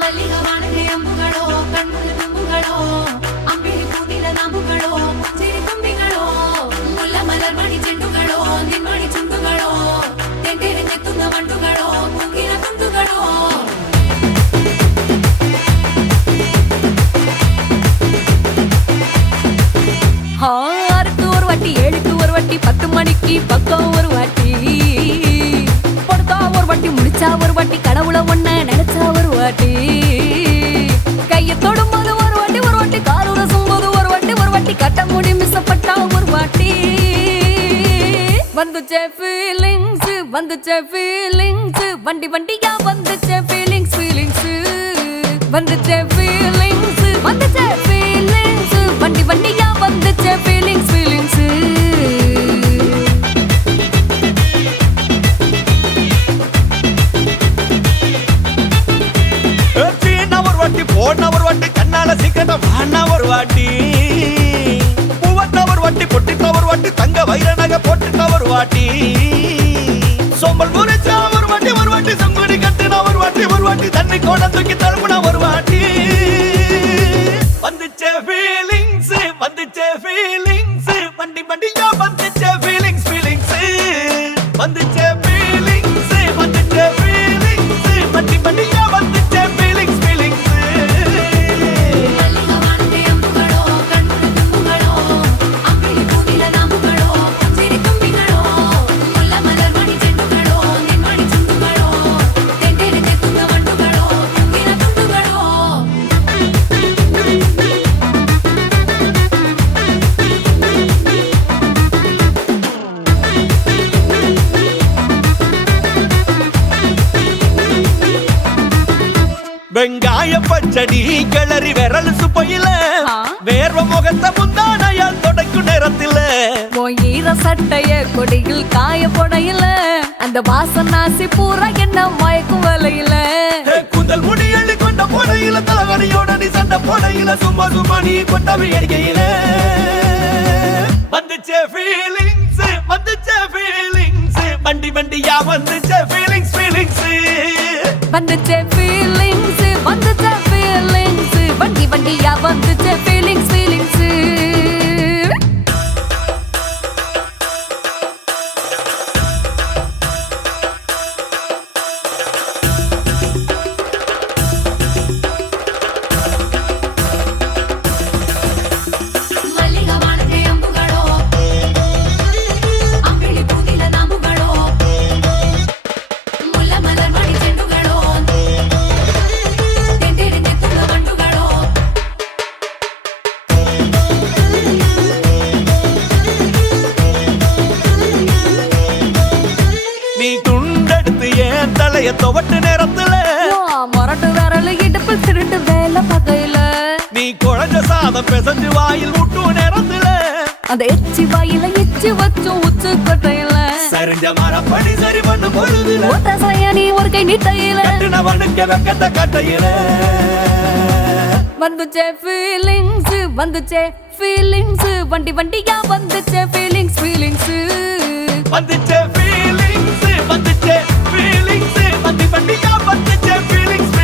மல்லிகவானது அம்புகளோ கண்முழு தும்புகளோ அம்பிழி பூனில நாம்புகளோ புஞ்சிரி தும்பிகளோ முல்ல மலர் மணி செண்டுகளோ நின்மணி சுண்டுகளோ தெண்டெறிஞ்செத்துங்க வண்டுகளோ பூங்கின துண்டுகளோ ஆறுக்கு ஒரு வாட்டி 7க்கு ஒரு வாட்டி 10 மணிக்கு பக்கம் ஒரு வாட்டி பொடுத்தா ஒரு வாட்டி முடிச்சா ஒரு வாட்டி கடவுளை ஒண்ண நினைச்சா ஒரு வாட்டி கையை தொடும்போது ஒரு வாட்டி காலூர சும்போது ஒரு வாட்டி கட்ட முடி மிசப்பட்டா ஒரு வாட்டி வந்துச்சே ஃபீலிங்ஸ் வண்டி வண்டியா வந்துச்சே ஃபீலிங்ஸ் வந்துச்சே ஃபீலிங்ஸ் வண்டி வண்டியா வந்துச்சே ஃபீலிங்ஸ் போன ஒரு வாட்டி கண்ணால சீக்கிரட்ட வாண்ணா ஒரு வாட்டி பூவட்ட ஒரு வாட்டி பொட்டிட்ட ஒரு வாட்டி தங்க வைர நகை போட்டுட்ட ஒரு வாட்டி சோம்பல் முறைச்சா ஒரு வாட்டி சங்குடி கட்டின ஒரு வாட்டி தண்ணி கோட தூக்கி தழுப்புன ஒரு வாட்டி வந்துச்சே ஃபீலிங்ஸ் வண்டி வண்டியா வந்துச்சே ஃபீலிங்ஸ் வந்துச்சே ஃபீலிங்ஸ் வண்டி வண்டியா வந்துச்சே ஃபீலிங்ஸ் வெங்காய பச்சடி கிளறி விரல் சுப்பையில வேர்வ முகத்தை முந்தானையால் தொடக்கும் நேரத்தில் ஈர சட்டைய கொடியில் காய பொடையில அந்த வாசனாசி பூரா என்ன மயக்கும் வலையில குந்தல் முடி அள்ளி கொண்ட பொடையில தலைவலியோட நீ சண்டை பொடையில சும்மா நீ கொண்டவை அடிக்கையில வந்துச்சே ஃபீலிங்ஸ் வண்டி வண்டியா வந்துச்சே ஃபீலிங்ஸ் வந்துச்சே ஃபீலிங்ஸ் வண்டி வண்டியா வந்துச்சே ஃபீலிங்ஸ் துவட்டு நேரத்துல மொரட்டு விரல் இடுப்பில் திருட்டு வேலை பகையில நீ குழஞ்ச சாதம் பிசைஞ்சு வாயில் விட்டு நேரத்துல அந்த எச்சி வாயில எச்சி வச்சு உச்சு கொட்டையில சரிஞ்ச மரப்படி சரி பண்ண பொழுதுல ஒத்த சயனி ஒரு கை நீட்டையில கட்டினவனுக்கு வெக்கத்த கட்டையில வந்துச்சே ஃபீலிங்ஸ் வண்டி வண்டியா வந்துச்சே ஃபீலிங்ஸ் வந்துச்சே ஃபீலிங்ஸ் வண்டி வண்டியா வந்துச்சே ஃபீலிங்ஸ்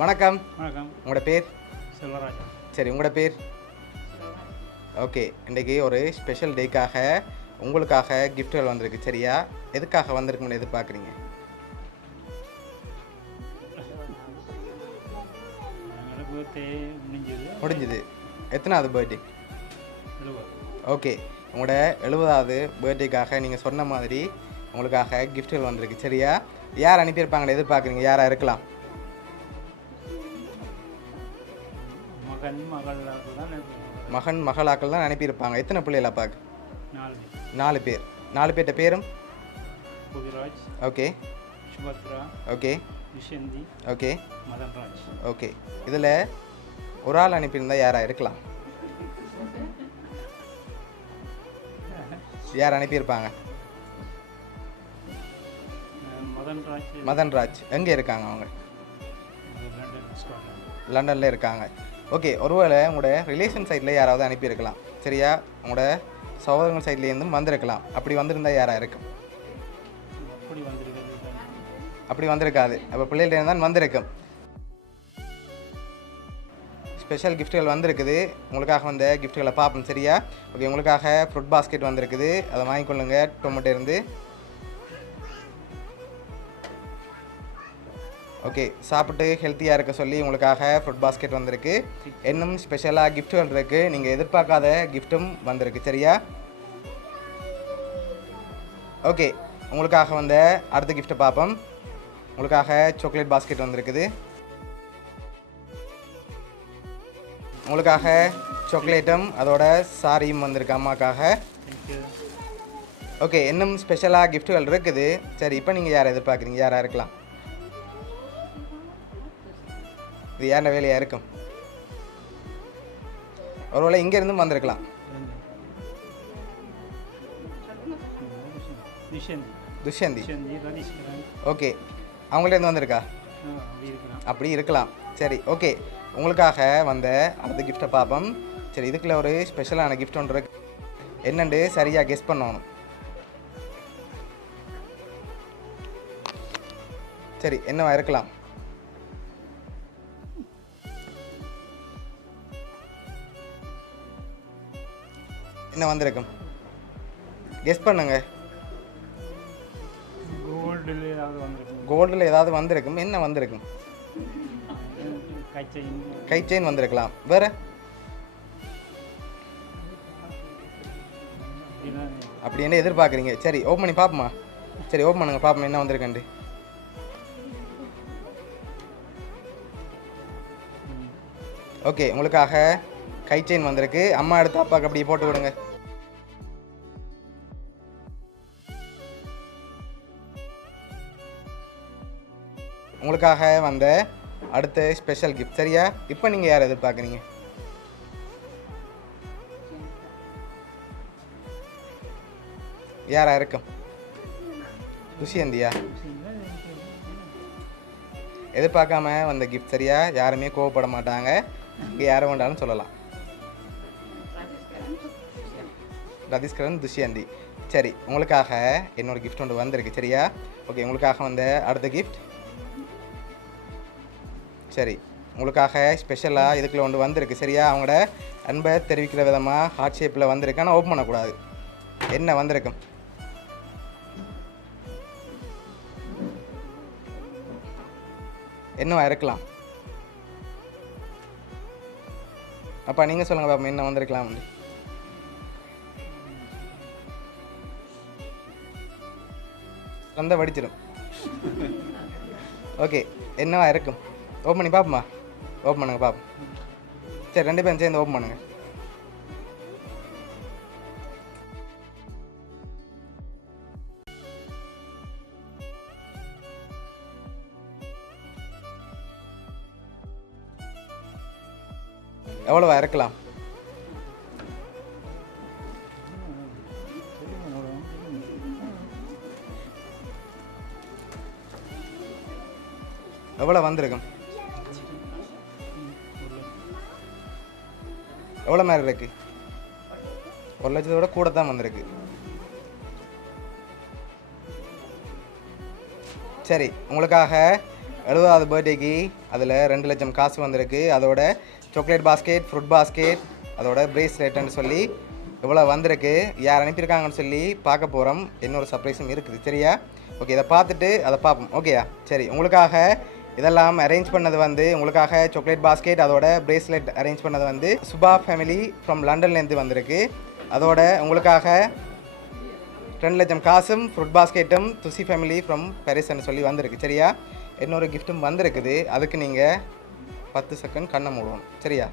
வணக்கம். உங்களோட பேர்? செல்வராஜ். சரி, உங்களோட பேர்? ஓகே, இன்றைக்கி ஒரு ஸ்பெஷல் டேக்காக உங்களுக்காக கிஃப்ட்கள் வந்திருக்கு. சரியா? எதுக்காக வந்திருக்குன்னு எதிர்பார்க்குறீங்க? முடிஞ்சுது. எத்தனாவது பர்த்டே? ஓகே, உங்களோட 70வது பர்த்டேக்காக நீங்கள் சொன்ன மாதிரி உங்களுக்காக கிஃப்ட்கள் வந்திருக்கு. சரியா? யார் அனுப்பியிருப்பாங்கன்னு எதிர்பார்க்குறீங்க? யாராக இருக்கலாம்? மகன் மகளாக்கள் தான் அனுப்பியிருப்பாங்க. எத்தனை பிள்ளைகள் அப்பாவுக்கு? 4 பேர். 4 பேர்ட்ட பேரும்? Okay, Subhadra, okay, Vishanthi, okay, Madanraj. Okay, இதில் ஒரு ஆள் அனுப்பியிருந்தா யாராக இருக்கலாம்? யார் அனுப்பியிருப்பாங்க? மதன்ராஜ் எங்கே இருக்காங்க அவங்க? லண்டனில் இருக்காங்க. ஓகே, ஒருவேளை உங்களோட ரிலேஷன் சைடில் யாராவது அனுப்பியிருக்கலாம் சரியா? உங்களோட சகோதரங்கள் சைட்லேருந்தும் வந்திருக்கலாம். அப்படி வந்திருந்தால் யாராக இருக்கும்? அப்படி வந்திருக்காது. அப்போ பிள்ளைகிட்ட தான் வந்திருக்கும். ஸ்பெஷல் கிஃப்ட்டுகள் வந்திருக்குது. உங்களுக்காக வந்த கிஃப்ட்டுகளை பார்ப்போம் சரியா? ஓகே, உங்களுக்காக ஃப்ரூட் பாஸ்கெட் வந்திருக்குது. அதை வாங்கிக்கொள்ளுங்க டொமேட்டோ இருந்து. ஓகே, சாப்பிட்டு ஹெல்த்தியாக இருக்க சொல்லி உங்களுக்காக ஃப்ரூட் பாஸ்கெட் வந்திருக்கு. இன்னும் ஸ்பெஷலாக கிஃப்ட்டுகள் இருக்குது. நீங்கள் எதிர்பார்க்காத கிஃப்ட்டும் வந்திருக்கு சரியா? ஓகே, உங்களுக்காக வந்த அடுத்த கிஃப்ட்டை பார்ப்போம். உங்களுக்காக சாக்லேட் பாஸ்கெட் வந்திருக்குது. உங்களுக்காக சாக்லேட்டும் அதோட சாரியும் வந்திருக்கு அம்மாக்காக. ஓகே, இன்னும் ஸ்பெஷலாக கிஃப்ட்டுகள் இருக்குது. சரி, இப்போ நீங்கள் யாரை எதிர்பார்க்குறீங்க? யாராக இருக்கலாம்? இது யாரோட வேலையாக இருக்கும்? ஒருவேளை இங்கேருந்தும் வந்திருக்கலாம். துஷ்யந்தி. ஓகே, அவங்கள்ட்ட வந்திருக்கா? அப்படி இருக்கலாம். சரி, ஓகே, உங்களுக்காக வந்த அடுத்த கிஃப்ட்டை பார்ப்போம். சரி, இதுக்குள்ள ஒரு ஸ்பெஷலான கிஃப்ட் ஒன்று இருக்கு. என்னென்று சரியாக கெஸ் பண்ணணும். சரி, என்னவா இருக்கலாம்? என்ன வந்திருக்கும்? கெஸ் பண்ணுங்க. கோல்டில் ஏதாவது வந்திருக்கும். என்ன வந்திருக்கும்? கை செயின் வந்திருக்கலாம். வேற? அப்படி என்ன எதிர்பார்க்குறீங்க? சரி, ஓப்பன் பண்ணி பார்ப்போமா? சரி, ஓப்பன் பண்ணுங்க பார்ப்போம் என்ன வந்திருக்கேன்ட்டு. ஓகே, உங்களுக்காக கை செயின் வந்திருக்கு. அம்மா எடுத்து அப்பாவுக்கு அப்படி போட்டு விடுங்க. உங்களுக்காக வந்த அடுத்த ஸ்பெஷல் கிஃப்ட் சரியா? இப்போ நீங்கள் யாரை எதிர்பார்க்குறீங்க? யாரா இருக்கும்? துஷ்யந்தியா? எதிர்பார்க்காம வந்த கிஃப்ட் சரியா? யாருமே கோவப்பட மாட்டாங்க. இங்கே யாரை வேண்டாலும் சொல்லலாம். ரதீஸ்கரன், துஷ்யந்தி. சரி, உங்களுக்காக என்னோட கிஃப்ட் ஒன்று வந்திருக்கு சரியா? ஓகே, உங்களுக்காக வந்த அடுத்த கிஃப்ட். சரி, உங்களுக்காக ஸ்பெஷலாக இதுக்குள்ள ஒன்று வந்திருக்கு சரியா? அவங்களோட அன்பை தெரிவிக்கிற விதமாக ஹார்ட் ஷேப்பில் வந்திருக்கு. ஆனால் ஓப்பன் பண்ணக்கூடாது. என்ன வந்திருக்கும்? என்னவா இருக்கலாம்? அப்பா நீங்கள் சொல்லுங்கள் பாப்பா, என்ன வந்திருக்கலாம்? வந்த வடிச்சிடும். ஓகே, என்னவா இருக்கும்? ஓப்பன் பண்ணி பார்ப்போமா? ஓப்பன் பண்ணுங்க பார்ப்போம். சரி, ரெண்டு பேரும் சேர்ந்து ஓப்பன் பண்ணுங்க. எவ்வளவா இருக்கலாம்? எவ்வளோ வந்திருக்கும்? எவ்வளோ மாதிரி இருக்கு? 1 லட்சத்தோட கூட தான் வந்திருக்கு. சரி, உங்களுக்காக 70வது பர்த்டேக்கு அதில் 2 லட்சம் காசு வந்திருக்கு. அதோட சாக்லேட் பாஸ்கெட், ஃப்ரூட் பாஸ்கெட், அதோட பிரேஸ்லெட்டுன்னு சொல்லி இவ்வளோ வந்திருக்கு. யார் அனுப்பியிருக்காங்கன்னு சொல்லி பார்க்க போகிறோம். இன்னொரு சர்ப்ரைஸும் இருக்குது சரியா? ஓகே, இதை பார்த்துட்டு அதை பார்ப்போம். ஓகேயா? சரி, உங்களுக்காக இதெல்லாம் அரேஞ்ச் பண்ணது வந்து உங்களுக்காக சாக்லேட் பாஸ்கெட் அதோட பிரேஸ்லெட் அரேஞ்ச் பண்ணது வந்து சுபா ஃபேமிலி ஃப்ரம் லண்டன்லேருந்து வந்திருக்கு. அதோட உங்களுக்காக 2 லட்சம் காசும் ஃப்ரூட் பாஸ்கெட்டும் துசி ஃபேமிலி ஃப்ரம் பாரிஸ்ன்னு சொல்லி வந்திருக்கு சரியா? இன்னொரு கிஃப்ட்டும் வந்திருக்குது. அதுக்கு நீங்கள் 10 செகண்ட் கண்ணை மூடுவோம் சரியா?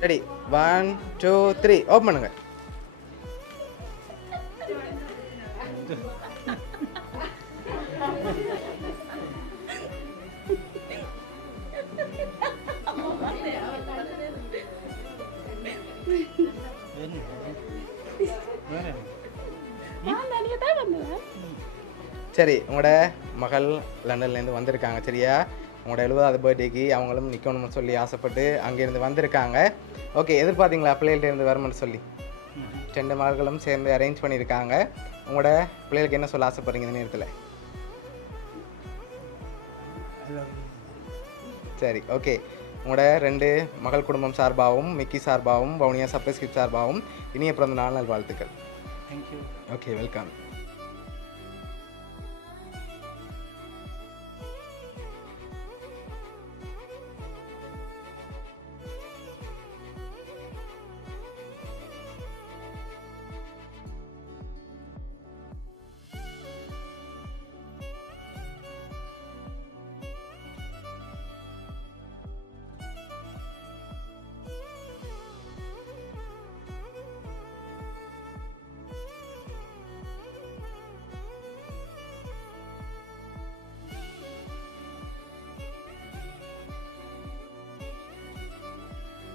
ரெடி? 1 2 3 ஓப்பன் பண்ணுங்க. சரி உங்களோட மகள் லண்டன்லேருந்து வந்திருக்காங்க சரியா? உங்களோட 70வது பர்த்டேக்கு அவங்களும் நிற்கணும்னு சொல்லி ஆசைப்பட்டு அங்கேருந்து வந்திருக்காங்க. ஓகே, எதிர்பார்த்தீங்களா பிள்ளைகள்டேருந்து வரணும்னு சொல்லி? 2 மகளும் சேர்ந்து அரேஞ்ச் பண்ணியிருக்காங்க. உங்களோட பிள்ளைகளுக்கு என்ன சொல்ல ஆசைப்படுறீங்க இந்த நேரத்தில்? சரி ஓகே, உங்களோட 2 மகள் குடும்பம் சார்பாகவும் மிக்கி சார்பாகவும் வவுனியா சர்ப்ரைஸ் கிஃப்ட் சார்பாகவும் இனிய பிறந்த நாள் வாழ்த்துக்கள். தேங்க்யூ. Okay, welcome.